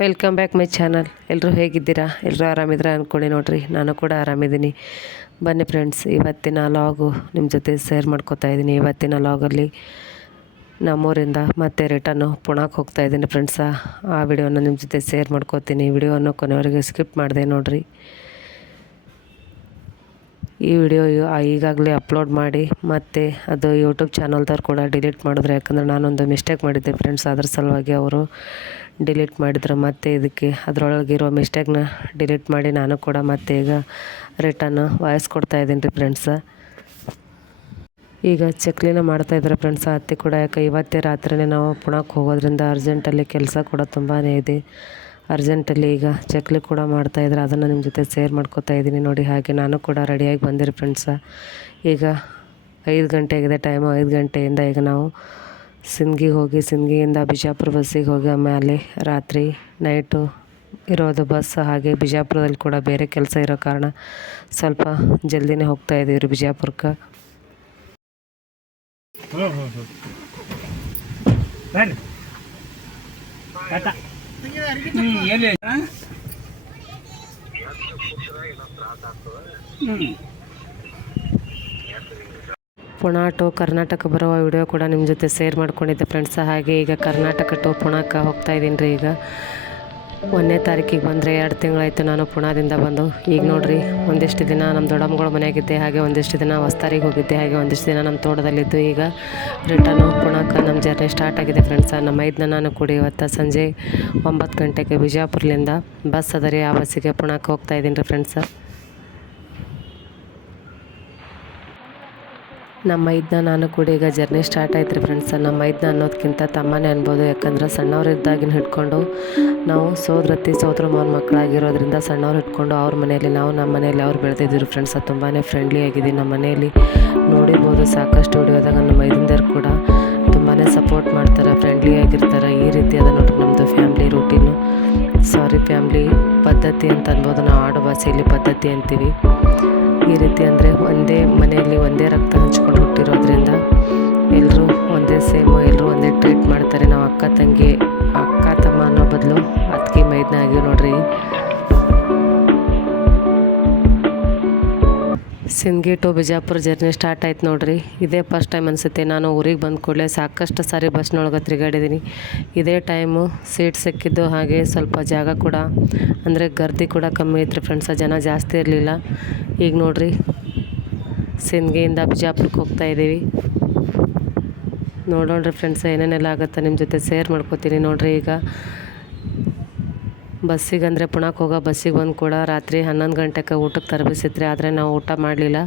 Welcome back my channel ಎಲ್ಲರೂ ಹೇಗಿದ್ದೀರಾ? ಎಲ್ಲರೂ ಆರಾಮಿದ್ರೆ ಅಂದ್ಕೊಳ್ಳಿ ನೋಡಿರಿ. ನಾನು ಕೂಡ ಆರಾಮಿದ್ದೀನಿ. ಬನ್ನಿ ಫ್ರೆಂಡ್ಸ್ ಇವತ್ತಿನ ಲಾಗು ನಿಮ್ಮ ಜೊತೆ ಶೇರ್ ಮಾಡ್ಕೋತಾ ಇದ್ದೀನಿ. ಇವತ್ತಿನ ಲಾಗಲ್ಲಿ ನಮ್ಮೂರಿಂದ ಮತ್ತೆ ರಿಟರ್ನು ಪುಣಾಕ್ ಹೋಗ್ತಾ ಇದ್ದೀನಿ ಫ್ರೆಂಡ್ಸ ಆ ವಿಡಿಯೋನ ನಿಮ್ಮ ಜೊತೆ ಶೇರ್ ಮಾಡ್ಕೋತೀನಿ. ವಿಡಿಯೋನ ಕೊನೆವರೆಗೆ ಸ್ಕಿಪ್ ಮಾಡಿದೆ ನೋಡ್ರಿ. ಈ ವಿಡಿಯೋ ಈಗಾಗಲೇ ಅಪ್ಲೋಡ್ ಮಾಡಿ ಮತ್ತು ಅದು ಯೂಟ್ಯೂಬ್ ಚಾನಲ್ದವ್ರು ಕೂಡ ಡಿಲೀಟ್ ಮಾಡಿದ್ರು, ಯಾಕಂದರೆ ನಾನೊಂದು ಮಿಸ್ಟೇಕ್ ಮಾಡಿದ್ದೆ ಫ್ರೆಂಡ್ಸ್. ಅದ್ರ ಸಲುವಾಗಿ ಅವರು ಡಿಲೀಟ್ ಮಾಡಿದ್ರು. ಮತ್ತು ಇದಕ್ಕೆ ಅದರೊಳಗಿರೋ ಮಿಸ್ಟೇಕ್ನ ಡಿಲೀಟ್ ಮಾಡಿ ನಾನು ಕೂಡ ಮತ್ತೆ ಈಗ ರಿಟರ್ನ್ ವಾಯ್ಸ್ ಕೊಡ್ತಾ ಇದ್ದೀನಿ ರೀ ಫ್ರೆಂಡ್ಸ. ಈಗ ಚಕ್ಲಿನ ಮಾಡ್ತಾಯಿದ್ದಾರೆ ಫ್ರೆಂಡ್ಸ್. ಅತ್ತೆ ಕೂಡ, ಯಾಕೆ ಇವತ್ತೇ ರಾತ್ರಿನೇ ನಾವು ಪುಣಕ್ಕೆ ಹೋಗೋದ್ರಿಂದ ಅರ್ಜೆಂಟಲ್ಲಿ ಕೆಲಸ ಕೂಡ ತುಂಬಾ ಇದೆ. ಅರ್ಜೆಂಟಲ್ಲಿ ಈಗ ಚಕ್ಲಿ ಕೂಡ ಮಾಡ್ತಾಯಿದ್ರೆ ಅದನ್ನು ನಿಮ್ಮ ಜೊತೆ ಸೇರ್ ಮಾಡ್ಕೋತಾ ಇದ್ದೀನಿ ನೋಡಿ. ಹಾಗೆ ನಾನು ಕೂಡ ರೆಡಿಯಾಗಿ ಬಂದಿರಿ ಫ್ರೆಂಡ್ಸ ಈಗ ಐದು ಗಂಟೆ ಆಗಿದೆ ಟೈಮು ಐದು ಗಂಟೆಯಿಂದ ಈಗ ನಾವು ಸಿಂಧಿಗೆ ಹೋಗಿ ಸಿಂಧಿಯಿಂದ ಬಿಜಾಪುರ ಬಸ್ಸಿಗೆ ಹೋಗಿ ಆಮೇಲೆ ರಾತ್ರಿ ನೈಟು ಇರೋದು ಬಸ್ ಹಾಗೆ ಬಿಜಾಪುರದಲ್ಲಿ ಕೂಡ ಬೇರೆ ಕೆಲಸ ಇರೋ ಕಾರಣ ಸ್ವಲ್ಪ ಜಲ್ದಿನೇ ಹೋಗ್ತಾ ಇದ್ದೀವಿ ರೀ ಬಿಜಾಪುರಕ್ಕೆ ಹ್ಞೂ ಹ್ಞೂ ಹ್ಞೂ ಹ್ಞೂ ಕರ್ನಾಟಕ ಬರುವ ವಿಡಿಯೋ ಕೂಡ ನಿಮ್ಮ ಜೊತೆ ಶೇರ್ ಮಾಡ್ಕೊಂಡಿದ್ದೆ ಫ್ರೆಂಡ್ಸ್ ಹಾಗೆ ಈಗ ಕರ್ನಾಟಕ ಟು ಪುಣಾಕ ಹೋಗ್ತಾ ಇದ್ದೀನಿ ರೀ ಈಗ. ಒಂದನೇ ತಾರೀಕಿಗೆ ಬಂದರೆ ಎರಡು ತಿಂಗಳಾಯಿತು ನಾನು ಪುಣಾದಿಂದ ಬಂದು. ಈಗ ನೋಡ್ರಿ, ಒಂದಿಷ್ಟು ದಿನ ನಮ್ಮ ದೊಡ್ಡಮ್ಮಗಳ ಮನೆಯಾಗಿದ್ದೆ, ಹಾಗೆ ಒಂದಿಷ್ಟು ದಿನ ಹೊಸ್ತಾರಿಗೆ ಹೋಗಿದ್ದೆ, ಹಾಗೆ ಒಂದಿಷ್ಟು ದಿನ ನಮ್ಮ ತೋಟದಲ್ಲಿದ್ದು. ಈಗ ರಿಟರ್ನು ಪುಣಾಕ ನಮ್ಮ ಜರ್ನಿ ಸ್ಟಾರ್ಟ್ ಆಗಿದೆ ಫ್ರೆಂಡ್ಸ ನಮ್ಮ ಐದನ್ನ ನಾನು ಕೂಡ ಇವತ್ತು ಸಂಜೆ ಒಂಬತ್ತು ಗಂಟೆಗೆ ಬಿಜಾಪುರ್ಲಿಂದ ಬಸ್ ಅದ ರೀ ಆ ಬಸ್ಸಿಗೆ ಪುಣಕ್ಕೆ ಹೋಗ್ತಾ ಇದ್ದೀನಿ ರೀ ಫ್ರೆಂಡ್ಸ ನಮ್ಮ ಐದನ್ನ ನಾನು ಕೂಡ ಈಗ ಜರ್ನಿ ಸ್ಟಾರ್ಟ್ ಆಯ್ತು ರೀ ಫ್ರೆಂಡ್ಸ್ ನಮ್ಮ ಇದನ್ನ ಅನ್ನೋದಕ್ಕಿಂತ ತಮ್ಮನೇ ಅನ್ಬೋದು. ಯಾಕಂದ್ರೆ ಸಣ್ಣವರಿದ್ದಾಗಿನ ಹಿಡ್ಕೊಂಡು ನಾವು ಸೋದ್ರತ್ತಿ ಸೋದ್ರ ಮಾವನ ಮಕ್ಕಳಾಗಿರೋದ್ರಿಂದ ಸಣ್ಣವ್ರು ಹಿಡ್ಕೊಂಡು ಅವ್ರ ಮನೆಯಲ್ಲಿ ನಾವು ನಮ್ಮ ಮನೆಯಲ್ಲಿ ಅವ್ರು ಬೆಳೆದಿದ್ದೀವಿ ಫ್ರೆಂಡ್ಸ್ ತುಂಬಾ ಫ್ರೆಂಡ್ಲಿ ಆಗಿದೆ ನಮ್ಮ ಮನೆಯಲ್ಲಿ. ನೋಡಿರ್ಬೋದು ಸಾಕಷ್ಟು ವಿಡಿಯೋದಾಗ ನಮ್ಮ ಇದಂದರು ಕೂಡ ತುಂಬಾ ಸಪೋರ್ಟ್ ಮಾಡ್ತಾರೆ ಫ್ರೆಂಡ್ಲಿ ಆಗಿರ್ತಾರೆ. ಈ ರೀತಿ ಅದ ನೋಡ್ರಿ ನಮ್ಮದು ಫ್ಯಾಮ್ಲಿ ರೂಟೀನು ಸಾರಿ ಫ್ಯಾಮ್ಲಿ ಪದ್ಧತಿ ಅಂತ ಅನ್ಬೋದು. ನಾವು ಆಡೋ ಭಾಷೆಯಲ್ಲಿ ಪದ್ಧತಿ ಅಂತೀವಿ. ಈ ರೀತಿ ಅಂದರೆ ಒಂದೇ ಮನೆಯಲ್ಲಿ ಒಂದೇ ರಕ್ತ ಹಂಚ್ಕೊಂಡು ಹುಟ್ಟಿರೋದ್ರಿಂದ ಎಲ್ಲರೂ ಒಂದೇ ಸೇಮು ಎಲ್ಲರೂ ಒಂದೇ ಟ್ರೀಟ್ ಮಾಡ್ತಾರೆ. ನಾವು ಅಕ್ಕ ತಂಗಿ, ಅಕ್ಕ ತಮ್ಮ ಅನ್ನೋ ಬದಲು ಅತ್ತಿಗೆ ಮೈದನ ಆಗಿವಿ ನೋಡ್ರಿ. Sindagi to Bijapur journey start ಆಯ್ತು ನೋಡ್ರಿ. ಇದೇ ಫಸ್ಟ್ ಟೈಮ್ ಅನಿಸುತ್ತೆ. ನಾನು ಊರಿಗೆ ಬಂದ ಕೂಡಲೇ ಸಾಕಷ್ಟು ಸಾರಿ ಬಸ್ನೊಳಗೆ ತಿರುಗಾಡಿದ್ದೀನಿ ಇದೇ ಟೈಮು ಸೀಟ್ ಸಿಕ್ಕಿದ್ದು ಹಾಗೆ ಸ್ವಲ್ಪ ಜಾಗ ಕೂಡ, ಅಂದರೆ ಗರ್ದಿ ಕೂಡ ಕಮ್ಮಿ ಇತ್ತು ಫ್ರೆಂಡ್ಸ ಜನ ಜಾಸ್ತಿ ಇರಲಿಲ್ಲ. ಈಗ ನೋಡ್ರಿ ಸಿಂದಗಿಯಿಂದ ಬಿಜಾಪುರಕ್ಕೆ ಹೋಗ್ತಾ ಇದ್ದೀವಿ. ನೋಡೋಣ್ರಿ ಫ್ರೆಂಡ್ಸ್ ಏನೇನೆಲ್ಲ ಆಗುತ್ತೆ ನಿಮ್ಮ ಜೊತೆ ಶೇರ್ ಮಾಡ್ಕೋತೀನಿ ನೋಡ್ರಿ ಈಗ. ಬಸ್ಸಿಗೆ ಅಂದರೆ ಪುಣಕ್ಕೆ ಹೋಗೋ ಬಸ್ಸಿಗೆ ಬಂದು ಕೂಡ ರಾತ್ರಿ ಹನ್ನೊಂದು ಗಂಟೆಗೆ ಊಟಕ್ಕೆ ತರಬಿಸಿತ್ರಿ ಆದರೆ ನಾವು ಊಟ ಮಾಡಲಿಲ್ಲ.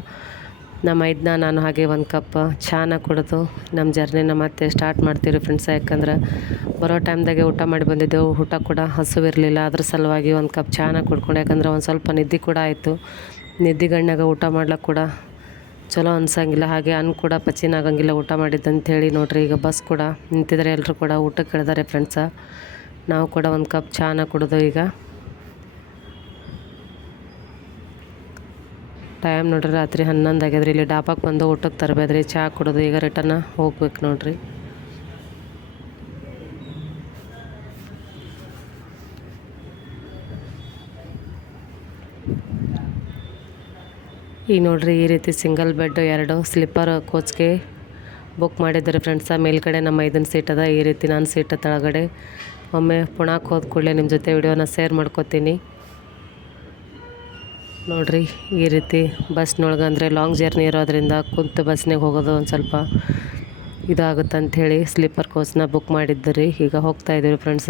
ನಮ್ಮ ಐದನ್ನ ನಾನು ಹಾಗೆ ಒಂದು ಕಪ್ ಚಾನ ಕುಡಿದು ನಮ್ಮ ಜರ್ನಿನ ಮತ್ತೆ ಸ್ಟಾರ್ಟ್ ಮಾಡ್ತೀವಿ ಫ್ರೆಂಡ್ಸ್ ಯಾಕಂದ್ರೆ ಬರೋ ಟೈಮ್ದಾಗೆ ಊಟ ಮಾಡಿ ಬಂದಿದ್ದೆವು. ಊಟ ಕೂಡ ಹಸುವಿರಲಿಲ್ಲ ಅದ್ರ ಸಲುವಾಗಿ ಒಂದು ಕಪ್ ಚಾನ ಕುಡ್ಕೊಂಡು. ಯಾಕಂದ್ರೆ ಒಂದು ಸ್ವಲ್ಪ ನಿದ್ದೆ ಕೂಡ ಆಯಿತು. ನಿದ್ದೆ ಗಣ್ಯಾಗ ಊಟ ಮಾಡ್ಲಿಕ್ಕೆ ಕೂಡ ಚಲೋ ಅನ್ಸಂಗಿಲ್ಲ. ಹಾಗೆ ಅನ್ನ ಕೂಡ ಪಚಿನ ಆಗಂಗಿಲ್ಲ ಊಟ ಮಾಡಿದ್ದಂಥೇಳಿ ನೋಡ್ರಿ. ಈಗ ಬಸ್ ಕೂಡ ನಿಂತಿದ್ದಾರೆ ಎಲ್ಲರೂ ಕೂಡ ಊಟಕ್ಕೆ ಇಳಿದಾರೆ ಫ್ರೆಂಡ್ಸ ನಾವು ಕೂಡ ಒಂದು ಕಪ್ ಚಾನ ಕುಡಿದು ಈಗ. ಟೈಮ್ ನೋಡ್ರಿ, ರಾತ್ರಿ ಹನ್ನೊಂದು ಆಗ್ಯದ್ರಿ. ಇಲ್ಲಿ ಡಾಬಾಕ್ಕೆ ಬಂದು ಊಟಕ್ಕೆ ತರಬೇದ್ರಿ ಚಹಾ ಕುಡಿದು ಈಗ ರಿಟರ್ನ ಹೋಗ್ಬೇಕು ನೋಡ್ರಿ. ಈಗ ನೋಡ್ರಿ, ಈ ರೀತಿ ಸಿಂಗಲ್ ಬೆಡ್ ಎರಡು ಸ್ಲಿಪ್ಪರ್ ಕೋಚ್ಗೆ ಬುಕ್ ಮಾಡಿದ್ದಾರೆ. ಫ್ರೆಂಡ್ಸ ಮೇಲ್ಗಡೆ ನಮ್ಮ ಇದನ್ನ ಸೀಟ್ ಅದ. ಈ ರೀತಿ ನಾನು ಸೀಟ್ ತೆಳಗಡೆ ಒಮ್ಮೆ ಪುಣಾಕ್ ಹೋದ ಕೂಡಲೇ ನಿಮ್ಮ ಜೊತೆ ವಿಡಿಯೋನ ಶೇರ್ ಮಾಡ್ಕೋತೀನಿ. ನೋಡ್ರಿ, ಈ ರೀತಿ ಬಸ್ನೊಳಗೆ ಅಂದರೆ ಲಾಂಗ್ ಜರ್ನಿ ಇರೋದ್ರಿಂದ ಕುಂತು ಬಸ್ನಾಗ ಹೋಗೋದು ಒಂದು ಸ್ವಲ್ಪ ಇದಾಗುತ್ತೆ ಹೇಳಿ ಸ್ಲೀಪರ್ ಕೋಚ್ನ ಬುಕ್ ಮಾಡಿದ್ದು ರೀ ಈಗ ಹೋಗ್ತಾ ಇದ್ದೀವಿ ಫ್ರೆಂಡ್ಸ.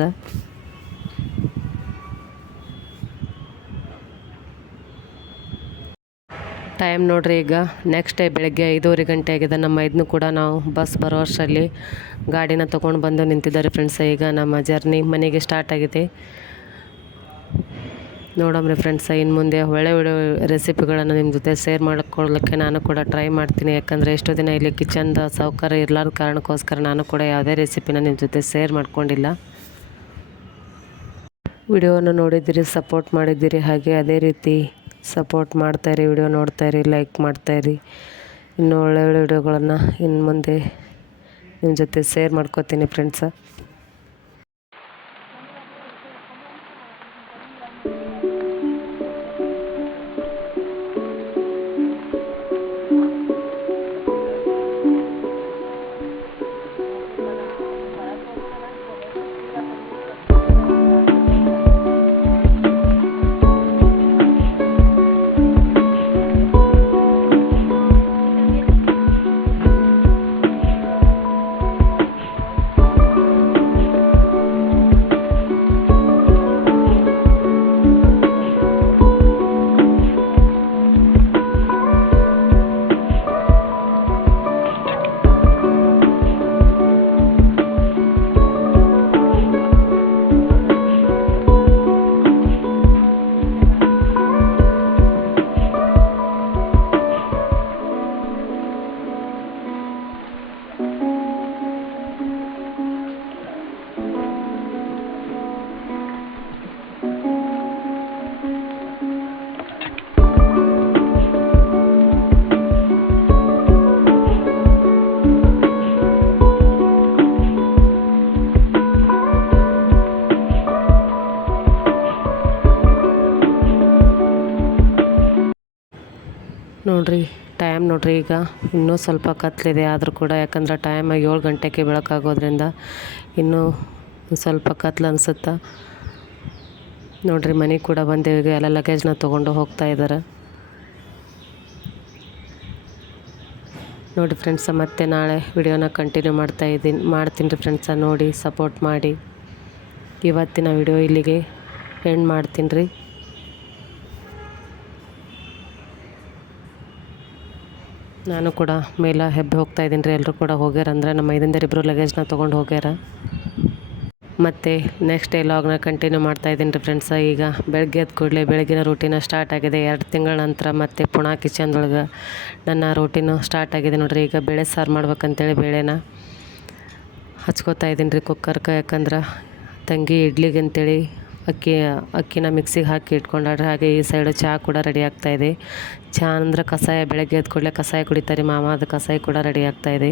ಟೈಮ್ ನೋಡ್ರಿ ಈಗ ನೆಕ್ಸ್ಟ್ ಡೇ ಬೆಳಗ್ಗೆ ಐದೂವರೆ ಗಂಟೆ ಆಗಿದೆ. ನಮ್ಮ ಇದನ್ನು ಕೂಡ ನಾವು ಬಸ್ ಬರೋ ಅಷ್ಟರಲ್ಲಿ ಗಾಡಿನ ತೊಗೊಂಡು ಬಂದು ನಿಂತಿದ್ದಾರೆ ಫ್ರೆಂಡ್ಸ್ ಈಗ ನಮ್ಮ ಜರ್ನಿ ಮನೆಗೆ ಸ್ಟಾರ್ಟ್ ಆಗಿದೆ. ನೋಡಮ್ರಿ ಫ್ರೆಂಡ್ಸ್ ಇನ್ನು ಮುಂದೆ ಒಳ್ಳೆ ಒಳ್ಳೆ ರೆಸಿಪಿಗಳನ್ನು ನಿಮ್ಮ ಜೊತೆ ಶೇರ್ ಮಾಡಿಕೊಳ್ಳೋಕ್ಕೆ ನಾನು ಕೂಡ ಟ್ರೈ ಮಾಡ್ತೀನಿ. ಯಾಕಂದರೆ ಎಷ್ಟೋ ದಿನ ಇಲ್ಲಿ ಕಿಚನ್ದ ಸೌಕರ್ಯ ಇರಲಾರ್ದ ಕಾರಣಕ್ಕೋಸ್ಕರ ನಾನು ಕೂಡ ಯಾವುದೇ ರೆಸಿಪಿನ ನಿಮ್ಮ ಜೊತೆ ಶೇರ್ ಮಾಡ್ಕೊಂಡಿಲ್ಲ. ವಿಡಿಯೋವನ್ನು ನೋಡಿದ್ದೀರಿ ಸಪೋರ್ಟ್ ಮಾಡಿದ್ದೀರಿ. ಹಾಗೆ ಅದೇ ರೀತಿ ಸಪೋರ್ಟ್ ಮಾಡ್ತಾಯಿರಿ, ವಿಡಿಯೋ ನೋಡ್ತಾಯಿರಿ, ಲೈಕ್ ಮಾಡ್ತಾಯಿರಿ. ಇನ್ನೂ ಒಳ್ಳೆ ಒಳ್ಳೆ ವಿಡಿಯೋಗಳನ್ನು ಇನ್ನು ಮುಂದೆ ನಿಮ್ಮ ಜೊತೆ ಶೇರ್ ಮಾಡ್ಕೋತೀನಿ ಫ್ರೆಂಡ್ಸ ನೋಡ್ರಿ ಟೈಮ್ ನೋಡ್ರಿ, ಈಗ ಇನ್ನೂ ಸ್ವಲ್ಪ ಕತ್ತಲಿದೆ ಆದರೂ ಕೂಡ, ಯಾಕಂದ್ರೆ ಟೈಮ್ ಏಳು ಗಂಟೆಗೆ ಬೆಳಕಾಗೋದ್ರಿಂದ ಇನ್ನೂ ಸ್ವಲ್ಪ ಕತ್ಲು ಅನ್ಸುತ್ತೆ? ನೋಡ್ರಿ ಮನೆಗೆ ಕೂಡ ಬಂದೇವಿ ಈಗ ಎಲ್ಲ ಲಗೇಜ್ನ ತೊಗೊಂಡು ಹೋಗ್ತಾ ಇದ್ದಾರೆ ನೋಡಿ ಫ್ರೆಂಡ್ಸ ಮತ್ತೆ ನಾಳೆ ವಿಡಿಯೋನ ಕಂಟಿನ್ಯೂ ಮಾಡ್ತಾ ಇದ್ದೀನಿ. ಮಾಡ್ತೀನಿ ರೀ ಫ್ರೆಂಡ್ಸ ನೋಡಿ ಸಪೋರ್ಟ್ ಮಾಡಿ. ಇವತ್ತಿನ ವಿಡಿಯೋ ಇಲ್ಲಿಗೆ ಎಂಡ್ ಮಾಡ್ತೀನಿ ರೀ. ನಾನು ಕೂಡ ಮೇಲೆ ಹೆಬ್ಬೆ ಹೋಗ್ತಾ ಇದ್ದೀನಿ ರೀ. ಎಲ್ಲರೂ ಕೂಡ ಹೋಗ್ಯಾರ ಅಂದ್ರೆ ನಮ್ಮ ಐದಿಂದ ಇಬ್ಬರು ಲಗೇಜ್ನ ತೊಗೊಂಡು ಹೋಗ್ಯಾರ. ಮತ್ತು ನೆಕ್ಸ್ಟ್ ಲಾಗ್ನ ಕಂಟಿನ್ಯೂ ಮಾಡ್ತಾ ಇದ್ದೀನಿ ರೀ ಫ್ರೆಂಡ್ಸ ಈಗ ಬೆಳಗ್ಗೆ ಎದ್ದು ಕೂಡಲೇ ಬೆಳಗಿನ ರೂಟೀನ ಸ್ಟಾರ್ಟ್ ಆಗಿದೆ. ಎರಡು ತಿಂಗಳ ನಂತರ ಮತ್ತೆ ಪುಣಾ ಕಿಚನ್ದೊಳಗೆ ನನ್ನ ರೂಟೀನು ಸ್ಟಾರ್ಟ್ ಆಗಿದೆ ನೋಡ್ರಿ. ಈಗ ಬೇಳೆ ಸಾರು ಮಾಡ್ಬೇಕಂತೇಳಿ ಬೇಳೆನ ಹಚ್ಕೋತಾ ಇದ್ದೀನಿ ರೀ ಕುಕ್ಕರ್ಗೆ ಯಾಕಂದ್ರೆ ತಂಗಿ ಇಡ್ಲಿಗೆ ಅಂತೇಳಿ ಅಕ್ಕಿ, ಅಕ್ಕಿನ ಮಿಕ್ಸಿಗೆ ಹಾಕಿ ಇಟ್ಕೊಂಡ್ರೆ ಹಾಗೆ ಈ ಸೈಡು ಚಹಾ ಕೂಡ ರೆಡಿ ಆಗ್ತಾಯಿದೆ ಚಹಾ ಅಂದ್ರೆ ಕಷಾಯ, ಬೆಳಗ್ಗೆ ಎದ್ದು ಕೂಡಲೇ ಕಷಾಯ ಕುಡಿತಾರೆ ಮಾಮ ಅದು ಕಷಾಯ ಕೂಡ ರೆಡಿ ಆಗ್ತಾಯಿದೆ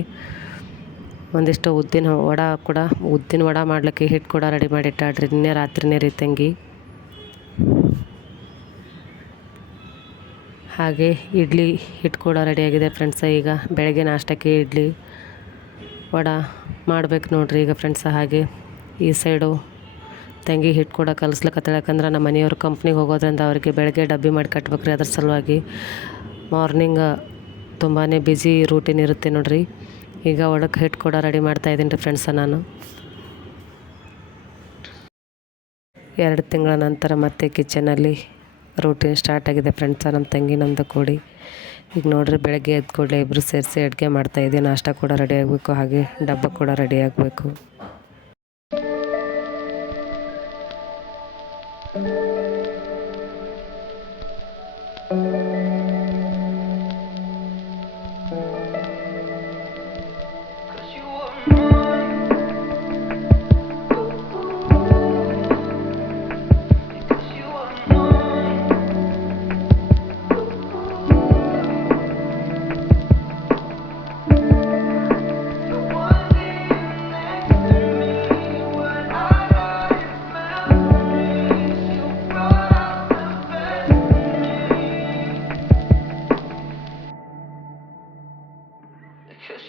ಒಂದಿಷ್ಟು ಉದ್ದಿನ ವಡ ಕೂಡ, ಉದ್ದಿನ ವಡ ಮಾಡಲಿಕ್ಕೆ ಹಿಟ್ಟು ಕೂಡ ರೆಡಿ ಮಾಡಿಟ್ಟಾಡ್ರಿ ನಿನ್ನೆ ರಾತ್ರಿನೇ ರೀ ತಂಗಿ. ಹಾಗೆ ಇಡ್ಲಿ ಹಿಟ್ಟು ಕೂಡ ರೆಡಿಯಾಗಿದೆ ಫ್ರೆಂಡ್ಸ ಈಗ ಬೆಳಗ್ಗೆ ನಾಷ್ಟಕ್ಕೆ ಇಡ್ಲಿ, ವಡ ಮಾಡ್ಬೇಕು ನೋಡ್ರಿ ಈಗ ಫ್ರೆಂಡ್ಸ ಹಾಗೆ ಈ ಸೈಡು ತಂಗಿ ಹಿಟ್ಟು ಕೂಡ ಕಲಿಸ್ಲಕತ್ತಳೆ ಯಾಕಂದ್ರೆ ನಮ್ಮ ಮನೆಯವ್ರು ಕಂಪ್ನಿಗೆ ಹೋಗೋದ್ರಿಂದ ಅವರಿಗೆ ಬೆಳಗ್ಗೆ ಡಬ್ಬಿ ಮಾಡಿ ಕಟ್ಬೇಕ್ರಿ ಅದ್ರ ಸಲುವಾಗಿ. ಮಾರ್ನಿಂಗ್ ತುಂಬಾ ಬ್ಯುಸಿ ರೂಟೀನ್ ಇರುತ್ತೆ ನೋಡಿರಿ. ಈಗ ಒಳಗೆ ಹಿಟ್ಟು ಕೂಡ ರೆಡಿ ಮಾಡ್ತಾ ಇದ್ದೀನಿ ರೀ ಫ್ರೆಂಡ್ಸ ನಾನು. ಎರಡು ತಿಂಗಳ ನಂತರ ಮತ್ತೆ ಕಿಚನಲ್ಲಿ ರೂಟೀನ್ ಸ್ಟಾರ್ಟ್ ಆಗಿದೆ ಫ್ರೆಂಡ್ಸ ನಮ್ಮ ತಂಗಿ ನಮ್ಮದು ಕೂಡಿ. ಈಗ ನೋಡಿರಿ ಬೆಳಗ್ಗೆ ಎದ್ದು ಕೂಡಲೇ ಇಬ್ಬರು ಸೇರಿಸಿ ಅಡುಗೆ ಮಾಡ್ತಾಯಿದ್ದೀವಿ ನಾಷ್ಟ ಕೂಡ ರೆಡಿ ಆಗಬೇಕು, ಹಾಗೆ ಡಬ್ಬ ಕೂಡ ರೆಡಿ ಆಗಬೇಕು. ನೋಡ್ರಿ,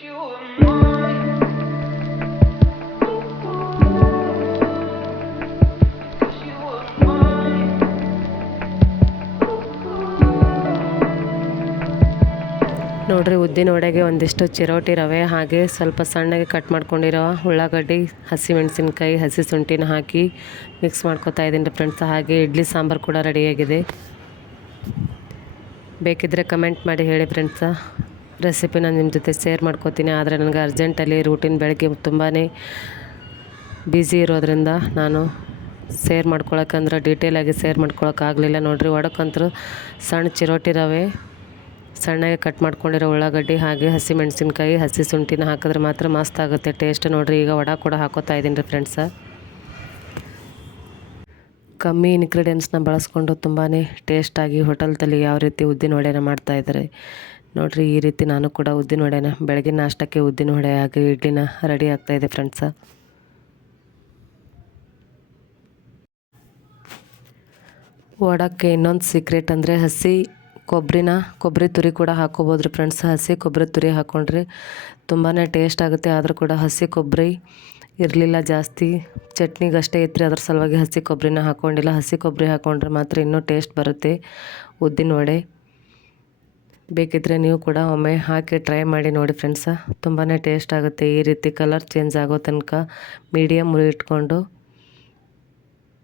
ಉದ್ದಿನ ವಡೆಗೆ ಒಂದಿಷ್ಟು ಚಿರೋಟಿ ರವೆ ಹಾಗೆ ಸ್ವಲ್ಪ ಸಣ್ಣಗೆ ಕಟ್ ಮಾಡ್ಕೊಂಡಿರೋ ಉಳ್ಳಾಗಡ್ಡಿ, ಹಸಿ ಮೆಣಸಿನ್ಕಾಯಿ, ಹಸಿ ಶುಂಠಿನ ಹಾಕಿ ಮಿಕ್ಸ್ ಮಾಡ್ಕೊತಾ ಇದ್ದೀನಿ ಫ್ರೆಂಡ್ಸ್ ಹಾಗೆ ಇಡ್ಲಿ ಸಾಂಬಾರು ಕೂಡ ರೆಡಿಯಾಗಿದೆ ಬೇಕಿದ್ದರೆ ಕಮೆಂಟ್ ಮಾಡಿ ಹೇಳಿ ಫ್ರೆಂಡ್ಸ ರೆಸಿಪಿನ ನಿಮ್ಮ ಜೊತೆ ಶೇರ್ ಮಾಡ್ಕೋತೀನಿ. ಆದರೆ ನನಗೆ ಅರ್ಜೆಂಟಲ್ಲಿ ರೂಟೀನ್ ಬೆಳಗ್ಗೆ ತುಂಬಾ ಬ್ಯುಸಿ ಇರೋದ್ರಿಂದ ನಾನು ಶೇರ್ ಮಾಡ್ಕೊಳಕ್ಕಂದ್ರೆ ಡೀಟೇಲಾಗಿ ಶೇರ್ ಮಾಡ್ಕೊಳಕ್ಕಾಗಲಿಲ್ಲ ನೋಡಿರಿ ಒಡಕ್ಕಂತೂ ಸಣ್ಣ ಚಿರೋಟಿ ರವೆ, ಸಣ್ಣಗೆ ಕಟ್ ಮಾಡ್ಕೊಂಡಿರೋ ಉಳ್ಳಾಗಡ್ಡಿ ಹಾಗೆ ಹಸಿ ಮೆಣಸಿನ್ಕಾಯಿ ಹಸಿ ಶುಂಠಿನ ಹಾಕಿದ್ರೆ ಮಾತ್ರ ಮಸ್ತ್ ಆಗುತ್ತೆ ಟೇಸ್ಟ್ ನೋಡಿರಿ, ಈಗ ವಡ ಕೂಡ ಹಾಕೋತಾ ಇದ್ದೀನಿ ರೀ ಫ್ರೆಂಡ್ಸ ಕಮ್ಮಿ ಇನ್ಗ್ರೀಡಿಯೆಂಟ್ಸ್ನ ಬಳಸ್ಕೊಂಡು ತುಂಬಾ ಟೇಸ್ಟಾಗಿ ಹೋಟೆಲ್ದಲ್ಲಿ ಯಾವ ರೀತಿ ಉದ್ದಿನ ವಡೆನ ಮಾಡ್ತಾಯಿದ್ದಾರೆ ನೋಡ್ರಿ, ಈ ರೀತಿ ನಾನು ಕೂಡ ಉದ್ದಿನ ವಡೆನ, ಬೆಳಗಿನ ನಾಷ್ಟಕ್ಕೆ ಉದ್ದಿನ ವಡೆ ಹಾಗೆ ಇಡ್ಲಿನ ರೆಡಿ ಆಗ್ತಾಯಿದೆ ಫ್ರೆಂಡ್ಸ ವಡಕ್ಕೆ ಇನ್ನೊಂದು ಸೀಕ್ರೆಟ್ ಅಂದರೆ ಹಸಿ ಕೊಬ್ಬರಿನ ಕೊಬ್ಬರಿ ತುರಿ ಕೂಡ ಹಾಕೋಬೋದು ರೀ ಫ್ರೆಂಡ್ಸ್ ಹಸಿ ಕೊಬ್ಬರಿ ತುರಿ ಹಾಕ್ಕೊಂಡ್ರಿ ತುಂಬಾ ಟೇಸ್ಟ್ ಆಗುತ್ತೆ. ಆದರೂ ಕೂಡ ಹಸಿ ಕೊಬ್ಬರಿ ಇರಲಿಲ್ಲ ಜಾಸ್ತಿ. ಚಟ್ನಿಗಷ್ಟೇ ಇತ್ತು ಅದ್ರ ಸಲುವಾಗಿ ಹಸಿ ಕೊಬ್ಬರಿನ ಹಾಕ್ಕೊಂಡಿಲ್ಲ ಹಸಿ ಕೊಬ್ಬರಿ ಹಾಕ್ಕೊಂಡ್ರೆ ಮಾತ್ರ ಇನ್ನೂ ಟೇಸ್ಟ್ ಬರುತ್ತೆ ಉದ್ದಿನ ವಡೆ. ಬೇಕಿದ್ದರೆ ನೀವು ಕೂಡ ಒಮ್ಮೆ ಹಾಕಿ ಟ್ರೈ ಮಾಡಿ ನೋಡಿ ಫ್ರೆಂಡ್ಸ ತುಂಬಾ ಟೇಸ್ಟ್ ಆಗುತ್ತೆ. ಈ ರೀತಿ ಕಲರ್ ಚೇಂಜ್ ಆಗೋ ತನಕ ಮೀಡಿಯಮ್ ಇಟ್ಕೊಂಡು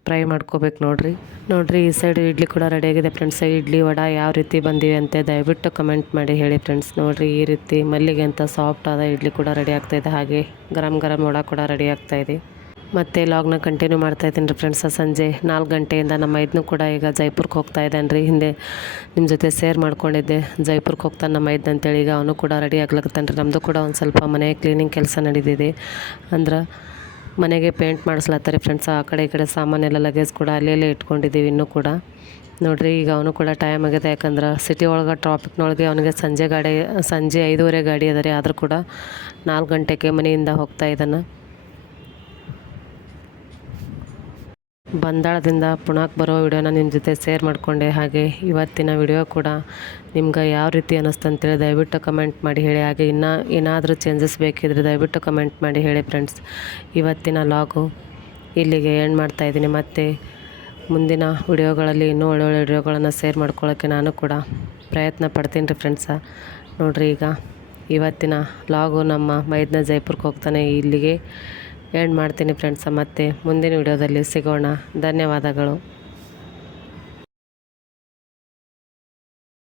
ಫ್ರೈ ಮಾಡ್ಕೋಬೇಕು ನೋಡಿರಿ. ನೋಡಿರಿ, ಈ ಸೈಡ್ ಇಡ್ಲಿ ಕೂಡ ರೆಡಿಯಾಗಿದೆ ಫ್ರೆಂಡ್ಸ್ ಇಡ್ಲಿ ವಡ ಯಾವ ರೀತಿ ಬಂದಿವೆ ಅಂತ ದಯವಿಟ್ಟು ಕಮೆಂಟ್ ಮಾಡಿ ಹೇಳಿ ಫ್ರೆಂಡ್ಸ್ ನೋಡಿರಿ, ಈ ರೀತಿ ಮಲ್ಲಿಗೆ ಅಂತ ಸಾಫ್ಟ್ ಆದ ಇಡ್ಲಿ ಕೂಡ ರೆಡಿ ಆಗ್ತಾಯಿದೆ ಹಾಗೆ ಗರಂ ಗರಂ ವಡ ಕೂಡ ರೆಡಿ ಆಗ್ತಾಯಿದೆ ಮತ್ತೆ ಲಾಗ್ನ ಕಂಟಿನ್ಯೂ ಮಾಡ್ತಾ ಇದ್ದೀನಿ ರೀ ಫ್ರೆಂಡ್ಸ ಸಂಜೆ ನಾಲ್ಕು ಗಂಟೆಯಿಂದ ನಮ್ಮ ಇದನ್ನು ಕೂಡ ಈಗ ಜೈಪುರ್ಗೆ ಹೋಗ್ತಾ ಇದ್ದಾನೆ ರೀ. ಹಿಂದೆ ನಿಮ್ಮ ಜೊತೆ ಶೇರ್ ಮಾಡ್ಕೊಂಡಿದ್ದೆ. ಜೈಪುರ್ಗೆ ಹೋಗ್ತಾನೆ ನಮ್ಮ ಐದು ಅಂತೇಳಿ. ಈಗ ಅವನು ಕೂಡ ರೆಡಿ ಆಗ್ಲಕತ್ತಾನೆ ರೀ. ನಮ್ಮದು ಕೂಡ ಒಂದು ಸ್ವಲ್ಪ ಮನೆ ಕ್ಲೀನಿಂಗ್ ಕೆಲಸ ನಡೀತಿದೆ. ಅಂದ್ರೆ ಮನೆಗೆ ಪೇಂಟ್ ಮಾಡಿಸ್ಲತ್ತಾರೆ ಫ್ರೆಂಡ್ಸ್ ಆ ಕಡೆ ಈ ಕಡೆ ಸಾಮಾನೆಲ್ಲ ಲಗೇಜ್ ಕೂಡ ಅಲ್ಲೇ ಇಟ್ಕೊಂಡಿದ್ದೀವಿ ಇನ್ನೂ ಕೂಡ. ನೋಡಿರಿ, ಈಗ ಅವನು ಕೂಡ ಟೈಮ್ ಆಗಿದೆ. ಯಾಕಂದ್ರೆ ಸಿಟಿ ಒಳಗೆ ಟ್ರಾಫಿಕ್ನೊಳಗೆ ಅವನಿಗೆ ಸಂಜೆ ಗಾಡಿ, ಸಂಜೆ ಐದೂವರೆ ಗಾಡಿ ಅದ ರೀ. ಆದರೂ ಕೂಡ ನಾಲ್ಕು ಗಂಟೆಗೆ ಮನೆಯಿಂದ ಹೋಗ್ತಾ ಇದ್ದಾನೆ. ಬಂದಾಳದಿಂದ ಪುಣಾಕ್ ಬರೋ ವಿಡಿಯೋನ ನಿಮ್ಮ ಜೊತೆ ಶೇರ್ ಮಾಡಿಕೊಂಡೆ. ಹಾಗೆ ಇವತ್ತಿನ ವಿಡಿಯೋ ಕೂಡ ನಿಮ್ಗೆ ಯಾವ ರೀತಿ ಅನ್ನಿಸ್ತು ಅಂತೇಳಿ ದಯವಿಟ್ಟು ಕಮೆಂಟ್ ಮಾಡಿ ಹೇಳಿ. ಹಾಗೆ ಇನ್ನೂ ಏನಾದರೂ ಚೇಂಜಸ್ ಬೇಕಿದ್ರೆ ದಯವಿಟ್ಟು ಕಮೆಂಟ್ ಮಾಡಿ ಹೇಳಿ ಫ್ರೆಂಡ್ಸ್ ಇವತ್ತಿನ ಲಾಗು ಇಲ್ಲಿಗೆ ಎಂಡ್ ಮಾಡ್ತಾಯಿದ್ದೀನಿ ಮತ್ತು ಮುಂದಿನ ವಿಡಿಯೋಗಳಲ್ಲಿ ಇನ್ನೂ ಒಳ್ಳೊಳ್ಳೆ ವಿಡಿಯೋಗಳನ್ನು ಶೇರ್ ಮಾಡ್ಕೊಳ್ಳೋಕ್ಕೆ ನಾನು ಕೂಡ ಪ್ರಯತ್ನ ಪಡ್ತೀನಿ ರೀ ಫ್ರೆಂಡ್ಸ ನೋಡಿರಿ ಈಗ ಇವತ್ತಿನ ಲಾಗು ನಮ್ಮ ಮೈದ್ನ ಜೈಪುರಕ್ಕೆ ಹೋಗ್ತಾನೆ ಇಲ್ಲಿಗೆ. ಎಂಡ್ ಮಾಡ್ತೀನಿ ಫ್ರೆಂಡ್ಸ ಮತ್ತೆ ಮುಂದಿನ ವಿಡಿಯೋದಲ್ಲಿ ಸಿಗೋಣ. ಧನ್ಯವಾದಗಳು.